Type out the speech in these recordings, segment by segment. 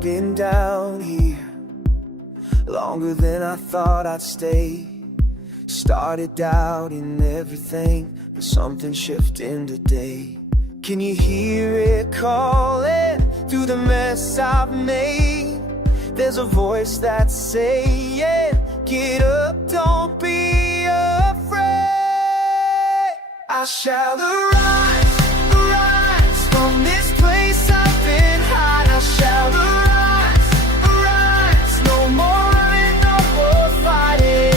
I've been down here longer than I thought I'd stay. Started doubting everything, but something shifted today. Can you hear it calling through the mess I've made? There's a voice that's saying, get up, don't be afraid. I shall arise, arise from this place I've been hide. I shall arise, arise, no more running, no more fighting.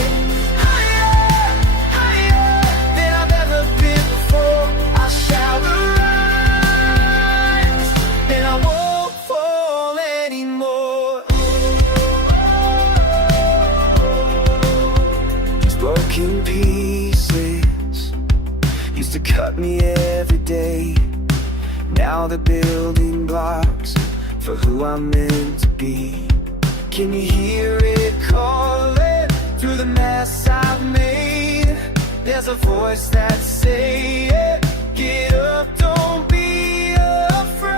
Higher, higher than I've ever been before. I shall arise, and I won't fall anymore. These broken pieces used to cut me every day. Now they're building blocks for who I'm meant to be. Can you hear it calling through the mess I've made? There's a voice that's saying, get up, don't be afraid.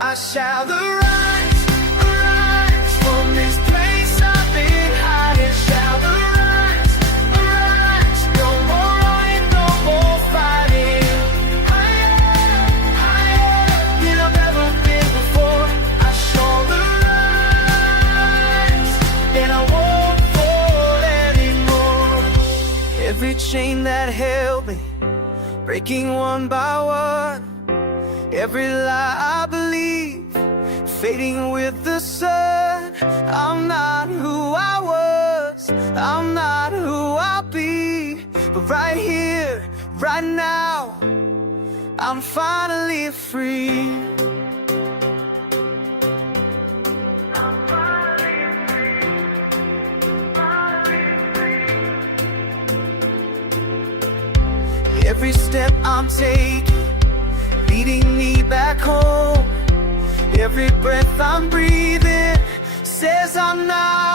I shall arise, arise from this place I've been hiding. Shall arise, arise, no more running, no more fighting. Higher, higher than I've ever been before. I shall arise, and I won't fall anymore. Every chain that held me, breaking one by one. Every lie I believe, fading with the sun. I'm not who I was, I'm not who I'll be. But right here, right now, I'm finally free. I'm finally free, finally free. Every step I'm taking, leading me back home. Every breath I'm breathing says I'm not